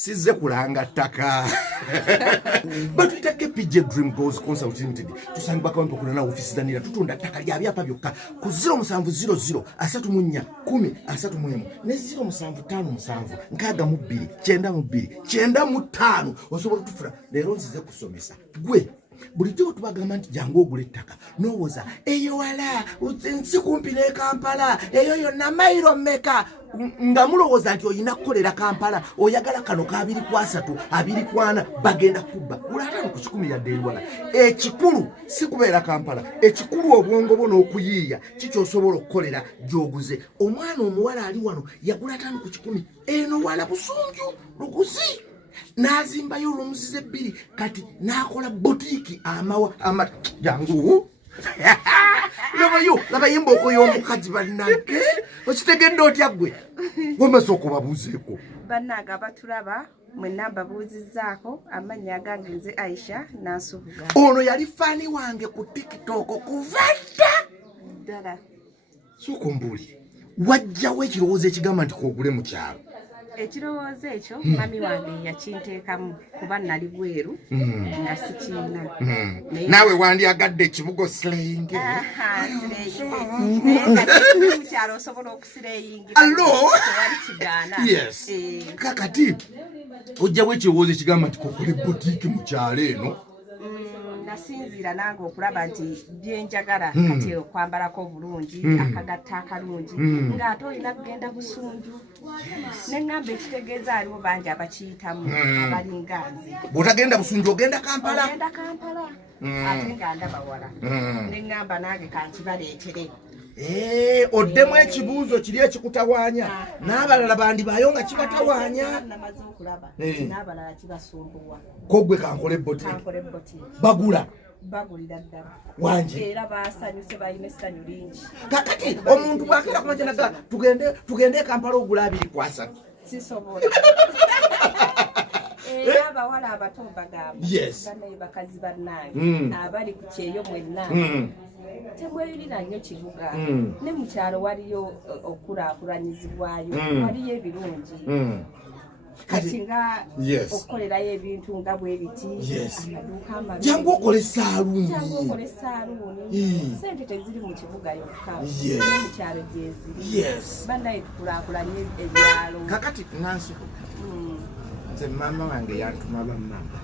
sizze kulanga ttaka batuyitako PJ Dream Goals Consult Limited tusangibwa kawempe okulana ofisi zanira tutunda ttaka lya byapa byokka ku 0700 34 10 31 ne 0757 62 92 osobola tufuna leero nzize kusomesa gwe bulijjo tubagamba nti jangu ogula ettaka nowoza eyo wala nsi kumpi ne Kampala eyo yonna mayiro mmeka nga mulowooza nti oyina kukolera Kampala oyagala kano ka 2 ku 3 2 ku 4 bagenda kubba ulata ku 10 yadde wala ekikulu si kubeera Kampala ekikulu obwongo bo n'okuyiiya kikyo osobola okukolera gyoguze omwana omuwala ali wano yagula 5 ku 10 eno wala busunju luguzi nazimbayo olumuzize 2 kati nakola boutique amawa jangu laba yimboko y'omukazi bannange okitegedde otya gwe wamaze okubabuuzeeko bannaga batulaba mwenna mbabuuzizzaako amannya agange nze Aisha Nansubuga ono yali faani wange ku TikTok kuva dda ddala sukumbuli wajjawo ekirowoozo ekigamba nti kogule mu kyalo ekirowoozo ekyo mami wange yakinteekamu kuba nali bweru nga sikiina naawe wandyagadde ekibugo sireyingi mukyalo osobola okusireyingi tewali kigaana kakati ojjawo ekirowoozo ekigamba nti kokole boutique mu kyalo eno nasinziira nange okulaba nti byenjagala kati okwambalako obulungi akagatta akalungi ng'ate olina kugenda busunju neŋŋamba ekitegeeza aliwo bangi abakiyitamu abalinga nze bw'otagenda busunju ogenda Kampala ate nga ndaba wala neŋŋamba nange kankibaleetere oddemu ekibuuzo kiri ekikutawaanya n'abalala bandibaayo nga kibatawaanya namaze okulaba n'abalala kibasumbuwa kogwe kankole boutique bagulira ddala wangi era basanyuse balina essanyu lingi kakati omuntu bwakera kumakinaga tugende Kampala ogula 2 ku 3 sisobola era abawala abato bagamba banaye bakazi bannange abali ku kyeyo mwenna temweyulira nnyo kibuga ne mu kyalo waliyo okulaakulanyizibwayo waliyo ebirungi kati nga okukolerayo ebintu nga bwe biti amaduuka amabi jangu okole saaluuni sente teziri mu kibuga yokka mu kyalo gyeziri bannaye tukulaakulanye ebyalo kakati Nansubuga nze maama wange yantuma bammama